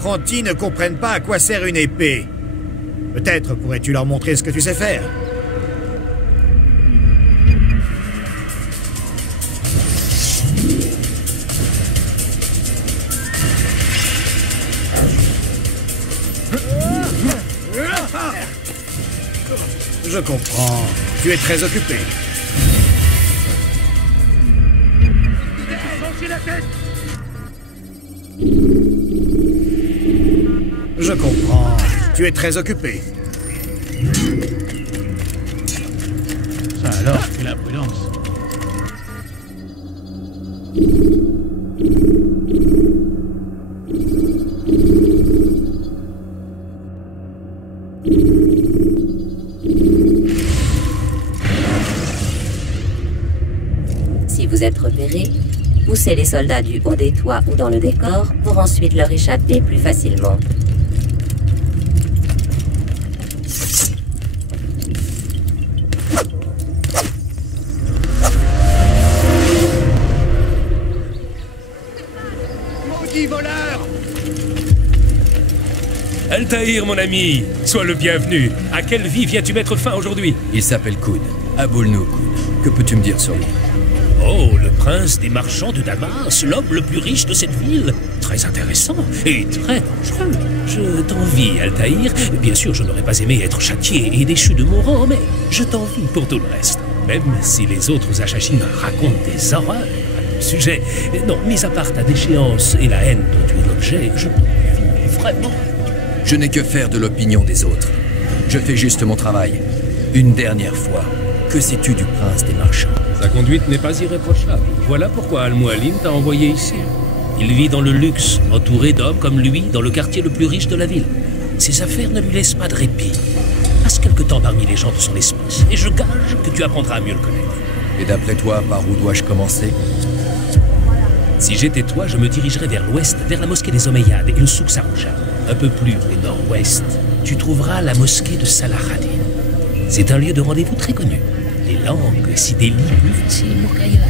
apprentis ne comprennent pas à quoi sert une épée. Peut-être pourrais-tu leur montrer ce que tu sais faire. Je comprends. Tu es très occupé. Je comprends. Tu es très occupé. Ça alors, quelle imprudence. Si vous êtes repéré, poussez les soldats du haut des toits ou dans le décor pour ensuite leur échapper plus facilement. Maudit voleur! Altaïr, mon ami, sois le bienvenu. À quelle vie viens-tu mettre fin aujourd'hui? Il s'appelle Koud. Aboul-nous, Koud. Que peux-tu me dire sur lui? Oh, le prince des marchands de Damas, l'homme le plus riche de cette ville. Très intéressant et très dangereux. Je t'envie, Altaïr. Bien sûr, je n'aurais pas aimé être châtié et déchu de mon rang, mais je t'envie pour tout le reste. Même si les autres Achachim racontent des horreurs à ton sujet. Non, mis à part ta déchéance et la haine dont tu es l'objet, je t'envie vraiment. Je n'ai que faire de l'opinion des autres. Je fais juste mon travail. Une dernière fois, que sais-tu du prince des marchands? Sa conduite n'est pas irréprochable. Voilà pourquoi Al-Mualim t'a envoyé ici. Il vit dans le luxe, entouré d'hommes comme lui, dans le quartier le plus riche de la ville. Ses affaires ne lui laissent pas de répit. Passe quelque temps parmi les gens de son espèce, et je gage que tu apprendras à mieux le connaître. Et d'après toi, par où dois-je commencer? Si j'étais toi, je me dirigerais vers l'ouest, vers la mosquée des Omeyyades et le souk Sarouja. Un peu plus au nord-ouest, tu trouveras la mosquée de Salahadin. C'est un lieu de rendez-vous très connu. Les langues s'y délient plus facilement qu'ailleurs.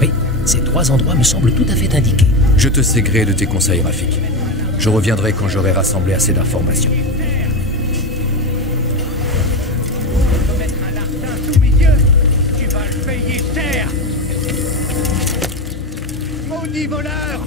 Oui, ces trois endroits me semblent tout à fait indiqués. Je te sais gré de tes conseils, Rafik. Je reviendrai quand j'aurai rassemblé assez d'informations. Tu vas le payer cher! Maudit voleur!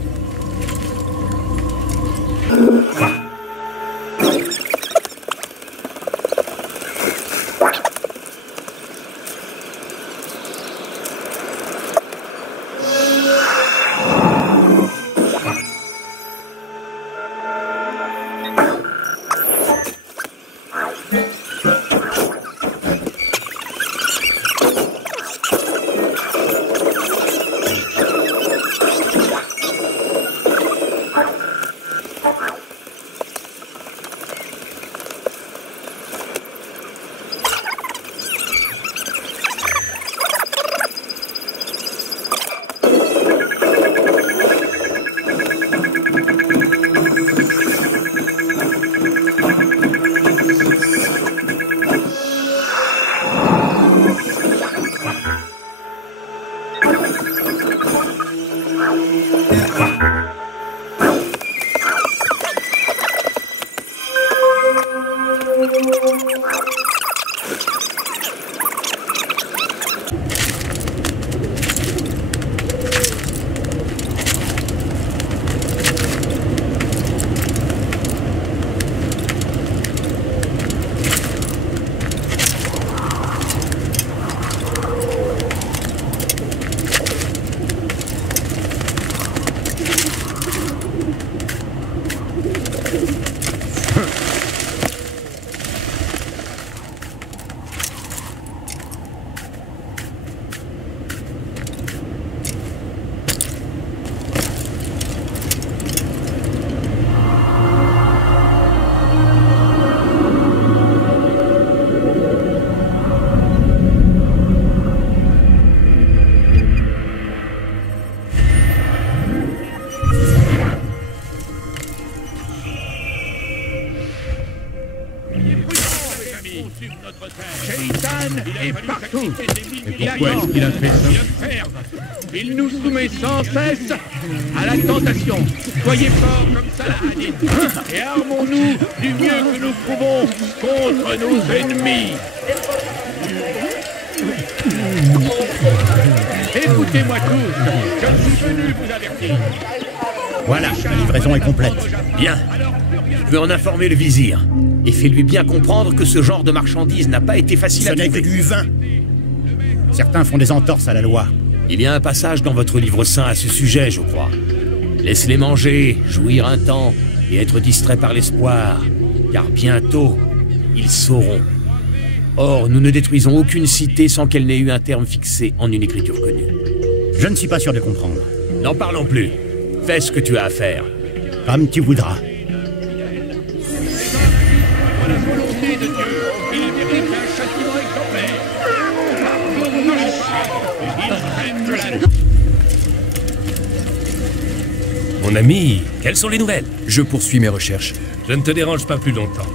lui. Shaitan est partout. Et pourquoi est-ce qu'il a fait ça? Il nous soumet sans cesse à la tentation. Soyez forts comme Salah-ad-Din et armons-nous du mieux que nous pouvons contre nos ennemis. Écoutez-moi tous, je suis venu vous avertir. Voilà, la livraison est complète. Bien. Je veux en informer le vizir. Et fais-lui bien comprendre que ce genre de marchandise n'a pas été facile Ce à n'est que trouver. du vin. Certains font des entorses à la loi. Il y a un passage dans votre livre saint à ce sujet, je crois. Laisse-les manger, jouir un temps, et être distraits par l'espoir, car bientôt, ils sauront. Or, nous ne détruisons aucune cité sans qu'elle n'ait eu un terme fixé en une écriture connue. Je ne suis pas sûr de comprendre. N'en parlons plus. Fais ce que tu as à faire. Comme tu voudras. Pour la volonté de Dieu, il mérite un châtiment exemplaire. Il prenne la... Mon ami, quelles sont les nouvelles? Je poursuis mes recherches. Je ne te dérange pas plus longtemps.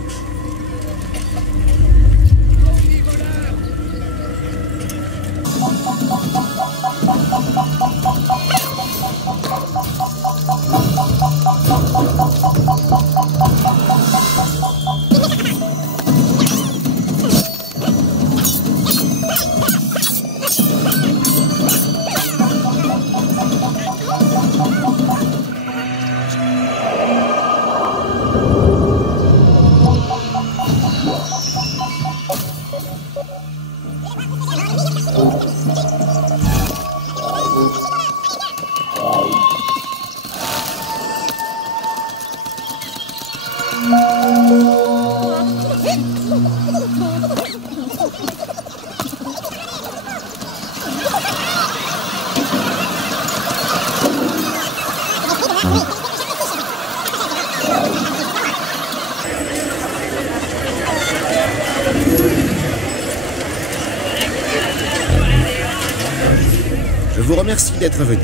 Je vous remercie d'être venu.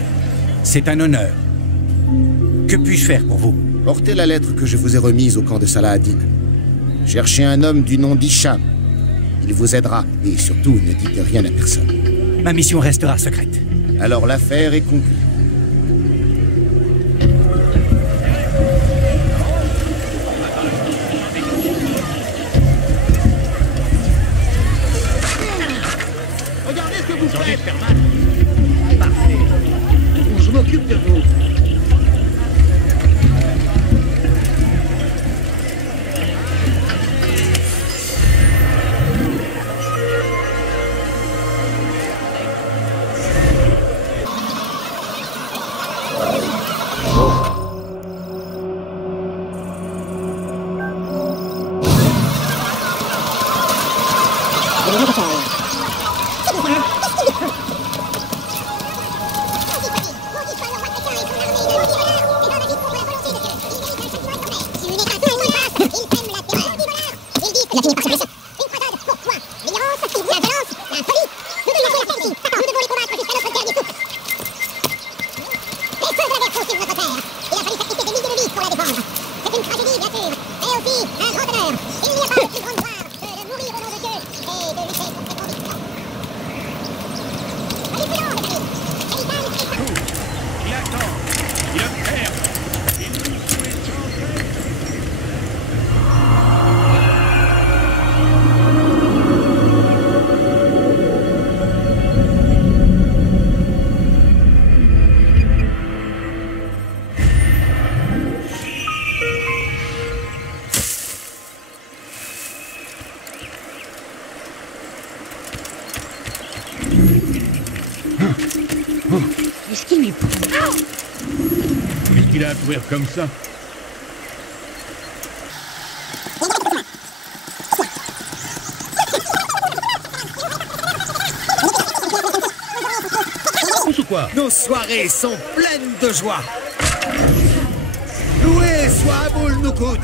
C'est un honneur. Que puis-je faire pour vous? Portez la lettre que je vous ai remise au camp de Salah-ad-Din. Cherchez un homme du nom d'Hicham. Il vous aidera. Et surtout, ne dites rien à personne. Ma mission restera secrète. Alors l'affaire est conclue. Regardez ce que vous faites, Herman. Parfait. Je m'occupe de vous. Qu'est-ce qu'il lui prend? Qu'est-ce qu'il a à courir comme ça? Ou quoi? Nos soirées sont pleines de joie. Loué soit Aboul Noukoud.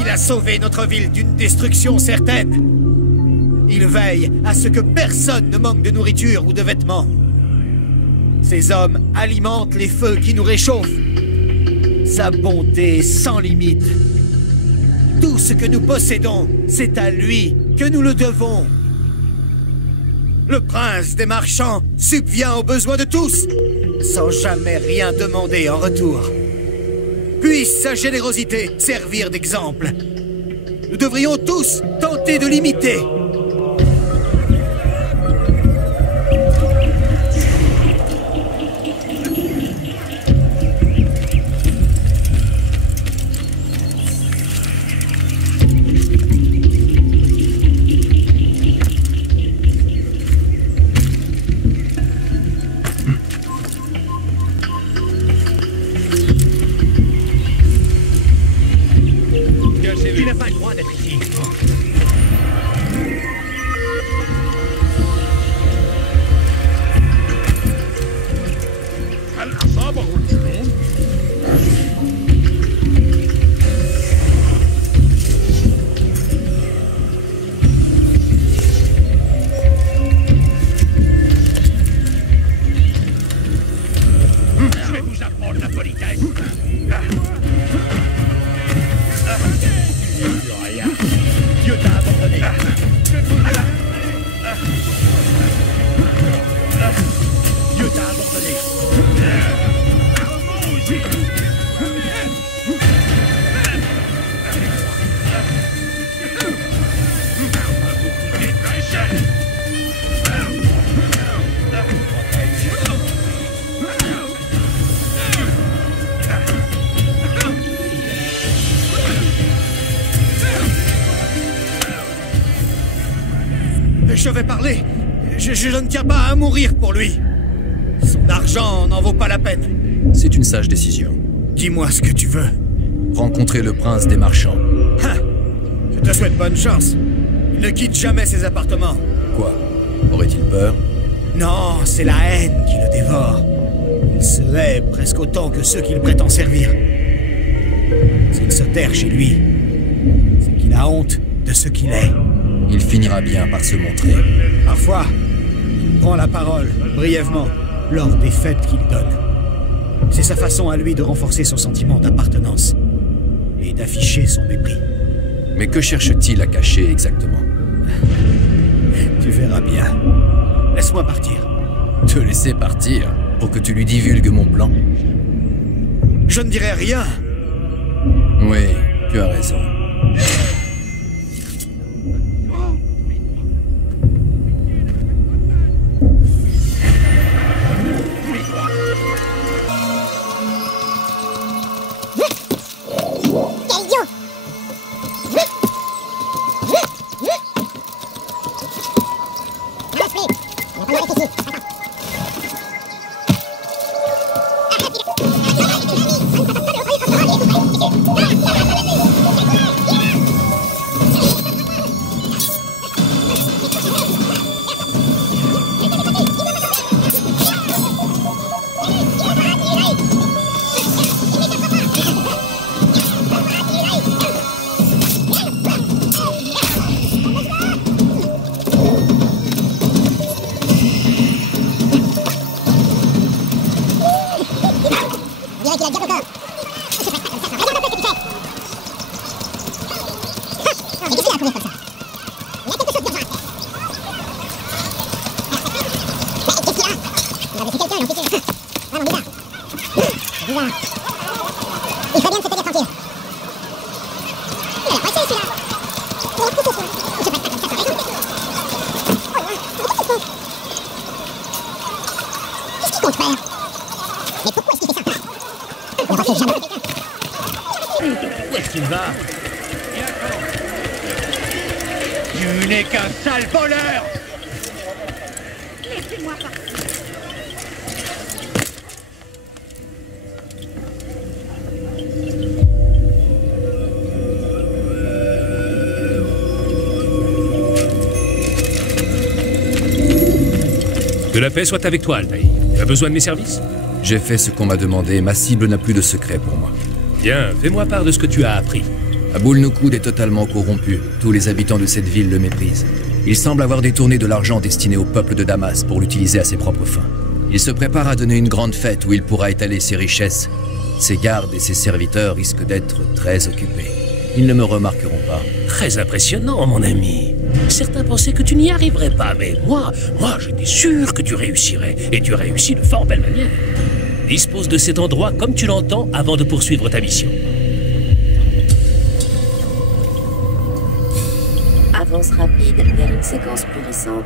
Il a sauvé notre ville d'une destruction certaine. Il veille à ce que personne ne manque de nourriture ou de vêtements. Ces hommes alimentent les feux qui nous réchauffent. Sa bonté est sans limite. Tout ce que nous possédons, c'est à lui que nous le devons. Le prince des marchands subvient aux besoins de tous, sans jamais rien demander en retour. Puisse sa générosité servir d'exemple. Nous devrions tous tenter de l'imiter. Il n'a pas le droit d'être ici. Je vais vous apprendre la politesse. Rien. Dieu t'a abandonné. Dieu t'a abandonné. Je vais parler. Je ne tiens pas à mourir pour lui. Son argent n'en vaut pas la peine. C'est une sage décision. Dis-moi ce que tu veux. Rencontrer le prince des marchands. Hein. Je te souhaite bonne chance. Il ne quitte jamais ses appartements. Quoi? Aurait-il peur? Non, c'est la haine qui le dévore. Il se hait presque autant que ceux qu'il prétend servir. S'il se terre chez lui, c'est qu'il a honte de ce qu'il est. Il finira bien par se montrer. Parfois, il prend la parole, brièvement, lors des fêtes qu'il donne. C'est sa façon à lui de renforcer son sentiment d'appartenance et d'afficher son mépris. Mais que cherche-t-il à cacher exactement? Tu verras bien. Laisse-moi partir. Te laisser partir pour que tu lui divulgues mon plan? Je ne dirai rien. Oui, tu as raison. Où est-ce qu'il va? Tu n'es qu'un sale voleur! Laissez-moi partir. Que la paix soit avec toi, Altaïr. Tu as besoin de mes services? J'ai fait ce qu'on m'a demandé, ma cible n'a plus de secret pour moi. Bien, fais-moi part de ce que tu as appris. Abul Nukud est totalement corrompu. Tous les habitants de cette ville le méprisent. Il semble avoir détourné de l'argent destiné au peuple de Damas pour l'utiliser à ses propres fins. Il se prépare à donner une grande fête où il pourra étaler ses richesses. Ses gardes et ses serviteurs risquent d'être très occupés. Ils ne me remarqueront pas. Très impressionnant, mon ami. Certains pensaient que tu n'y arriverais pas, mais moi, j'étais sûr que tu réussirais. Et tu réussis de fort belle manière. Dispose de cet endroit comme tu l'entends avant de poursuivre ta mission. Avance rapide vers une séquence plus récente.